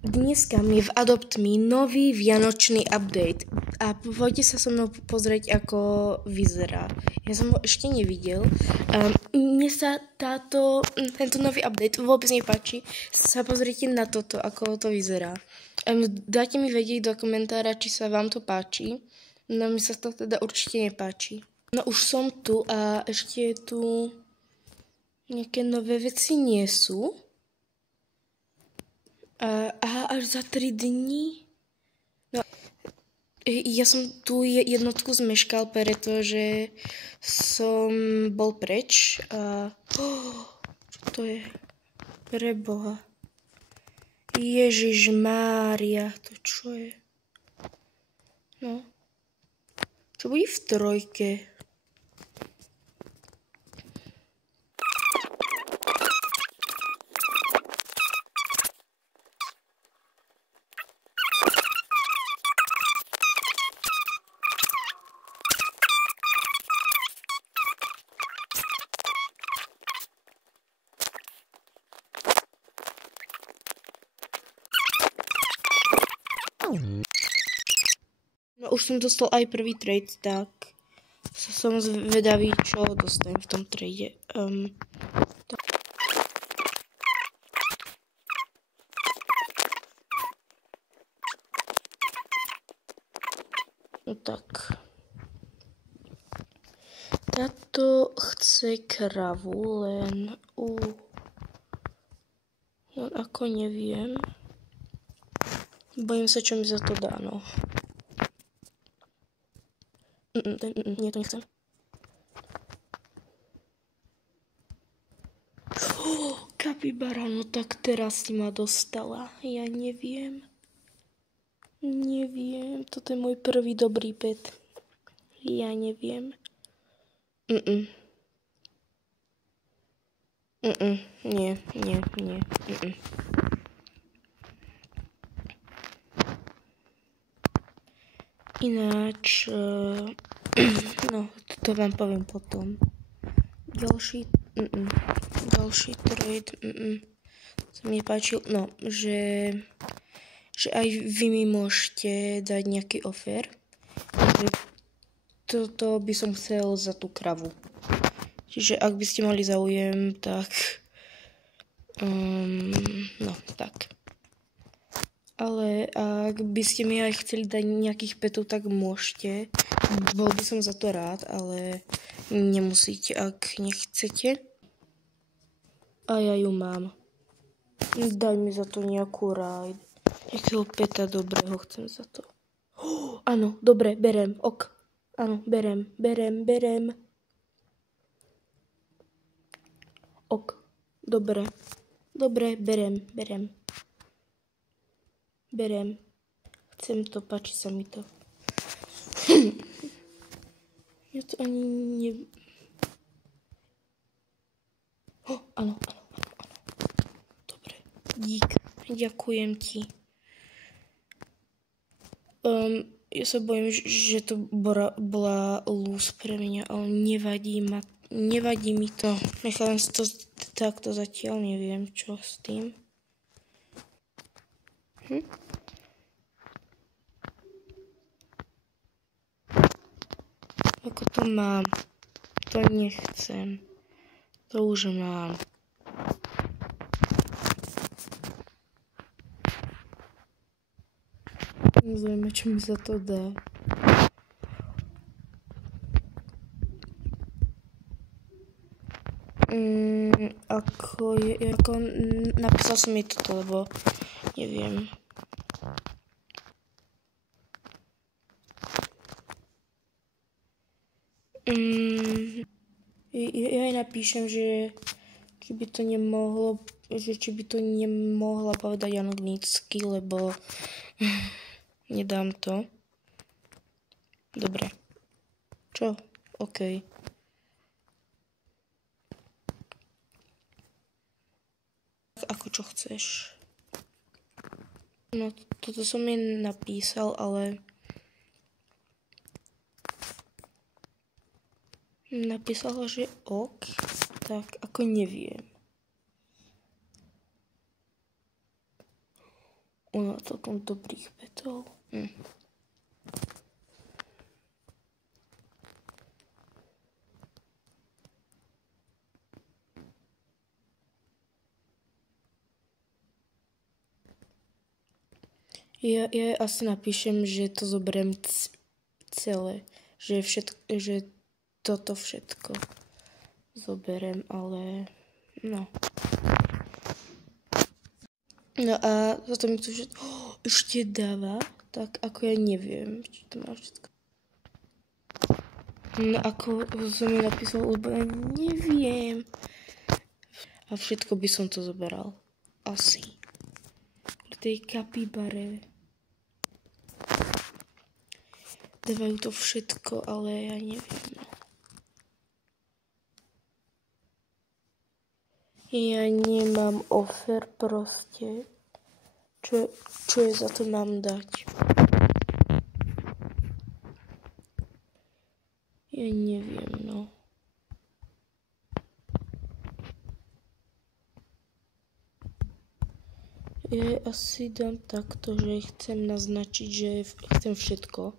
Dneska mi v Adopt Me nový vianočný update a poďte sa so mnou pozrieť, ako vyzerá. Ja som ho ešte nevidel. Mne sa tento nový update vôbec nepáči. Sa pozrite na toto, ako to vyzerá. Dajte mi vedieť do komentára, či sa vám to páči. No mi sa to teda určite nepáči. No už som tu a ešte tu nejaké nové veci nie sú. Aha, až za 3 dní? No, ja som tú jednotku zmeškal, pretože som bol preč. Čo to je? Preboha. Ježiš Mária, to čo je? No. Čo bude v 3? No už som dostal aj prvý trade, tak som zvedavý, čo dostanem v tom trade. No tak. Táto chce kravu, len ako neviem. Bojím sa, čo mi za to dá, no. Nie, to nechcem. Kapibara, no tak teraz si ma dostala. Ja neviem. Toto je môj prvý dobrý pet. Ja neviem. Nie. Ináč, no, to vám poviem potom. Ďalší trade, sa mi páčil, no, že aj vy mi môžete dať nejaký offer. Toto by som chcel za tú kravu. Čiže ak by ste mali záujem, tak no, tak. Ale ak by ste mi aj chceli dať nejakých petov, tak môžete. Bol by som za to rád, ale nemusíte, ak nechcete. A ja ju mám. Daj mi za to nejakú raid. Jakého peta dobrého chcem za to. Áno, dobre, berem, ok. Áno, berem. Ok, dobre, berem. Chcem to, páči sa mi to. Ja to ani ne... Áno. Dobre, dík. Ďakujem ti. Ja sa bojím, že to bola lúz pre mňa, ale nevadí mi to. Nechám si to takto zatiaľ, neviem čo s tým. Ako to mám? To nechcem. To už mám. Nezaujíma, čo mi za to dá. Ako napísal som mi toto, lebo neviem. Ja aj napíšem, že či by to nemohla povedať anglicky, lebo nedám to. Dobre. Čo? OK. Ako čo chceš. No, toto som jej napísal, ale napísala, že ok, tak ako neviem. Ona celkom dobrých petov. Ja asi napíšem, že to zoberiem celé. Že toto všetko zoberiem, ale no. No a toto mi tu ešte dáva, tak ako ja neviem, či to má všetko. No ako som mi napísal, lebo ja neviem. A všetko by som to zoberal. Asi. K tej kapibare. Dávajú to všetko, ale ja neviem, no. Ja nemám offer proste. Čo je za to mám dať? Ja neviem, no. Ja asi dám takto, že chcem naznačiť, že chcem všetko.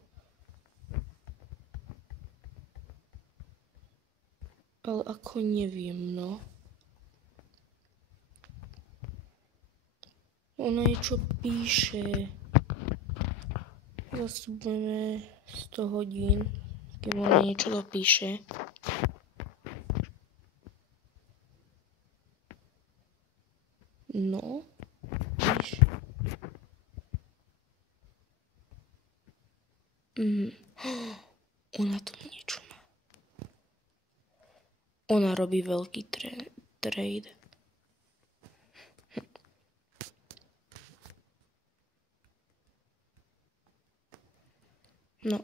Ale ako neviem, no. Ono niečo píše. Zase budeme 100 hodín, keď ono niečo dopíše. No. Víš. Ona tu niečo má. Ona robí veľký trade. No.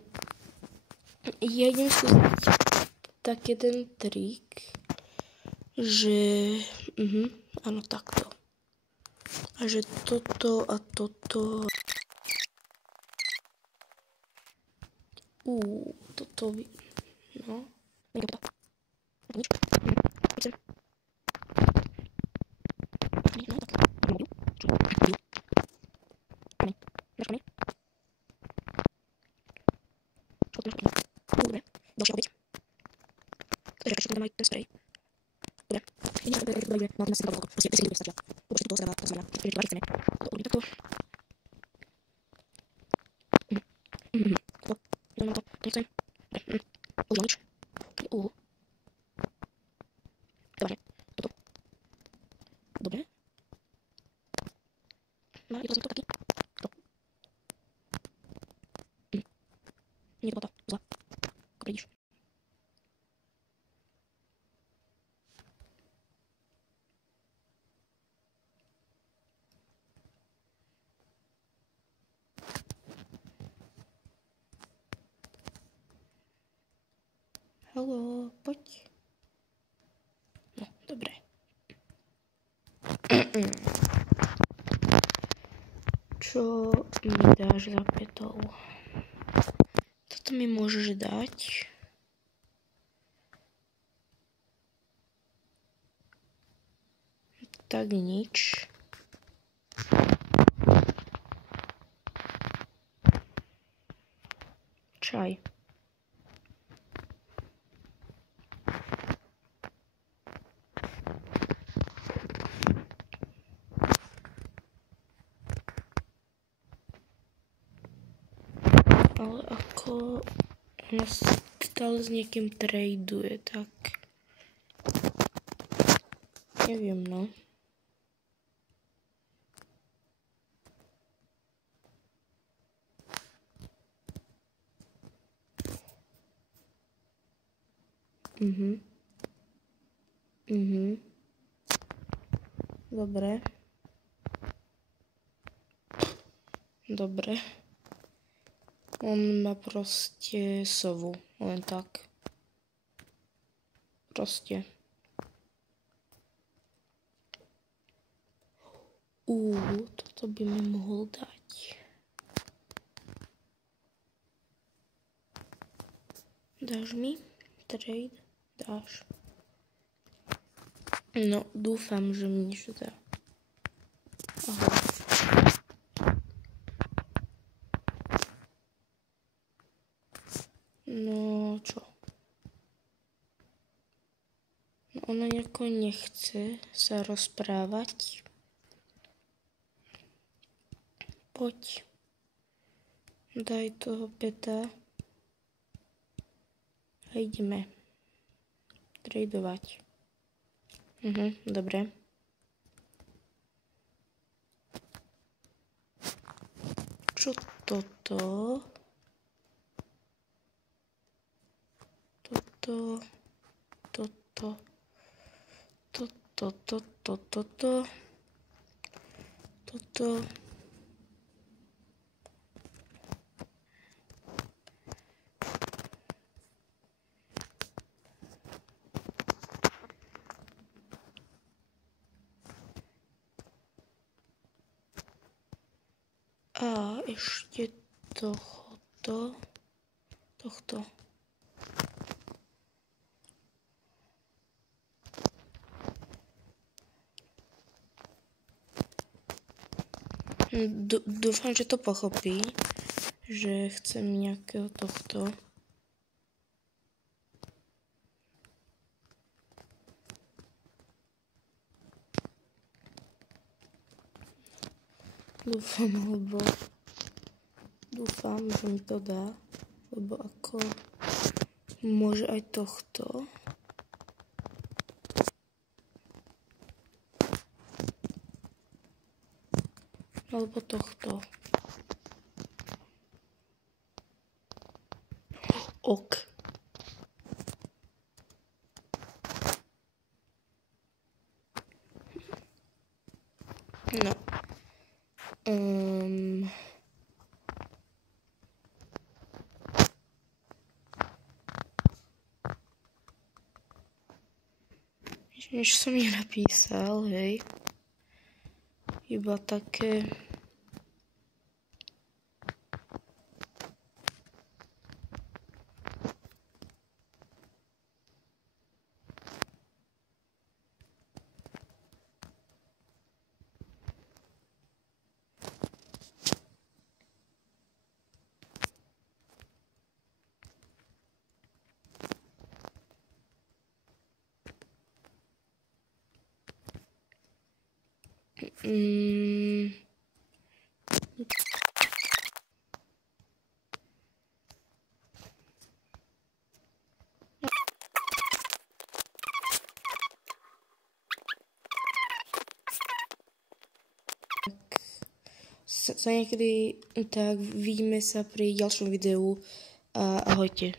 Ja idem skúsiť taký ten trik, že áno, takto. A že toto a toto. Toto by... No. Nikto to. Nič. Chcem. No, tak. Čo? Kami. Dáš kami? Čo to máš? Dobre. Ďalšia obeď. Takže ešte budem mať ten sprej. Dobre. Ja neviem, ako to bude. No, na to proste 10 minút stačia. Lebo všetko toho sa dá. Ešte to chceme. To urobím takto. Idem na to. To nechcem. Už nič. Dobre. Toto. Dobre. No, je to to taký. To. Nie to to. Zla. Ako prídeš. Haló, poď. No, dobre. Čo mi dáš za petov? Toto mi môžeš dať. Tak nič. Čaj. Ale ako ona stále s niekým traduje, tak neviem, no. Dobre. Dobre. On má proste sovu, len tak. Proste. Toto by mi mohol dať. Dáš mi trade? Dáš. No, dúfam, že mi niečo dá. Aha. ona nejako nechce sa rozprávať. Poď. Daj toho peta. A ideme. Tradovať. Dobre. Čo toto? Toto. A ešte tohto. Dúfam, že to pochopí, že chcem nejakého tohto. Dúfam, že mi to dá, lebo ako môže aj tohto. Alebo tohto. Ok. No. Nič som nenapísal, hej. Iba také... Sa niekedy, tak vidíme sa pri ďalšom videu a ahojte.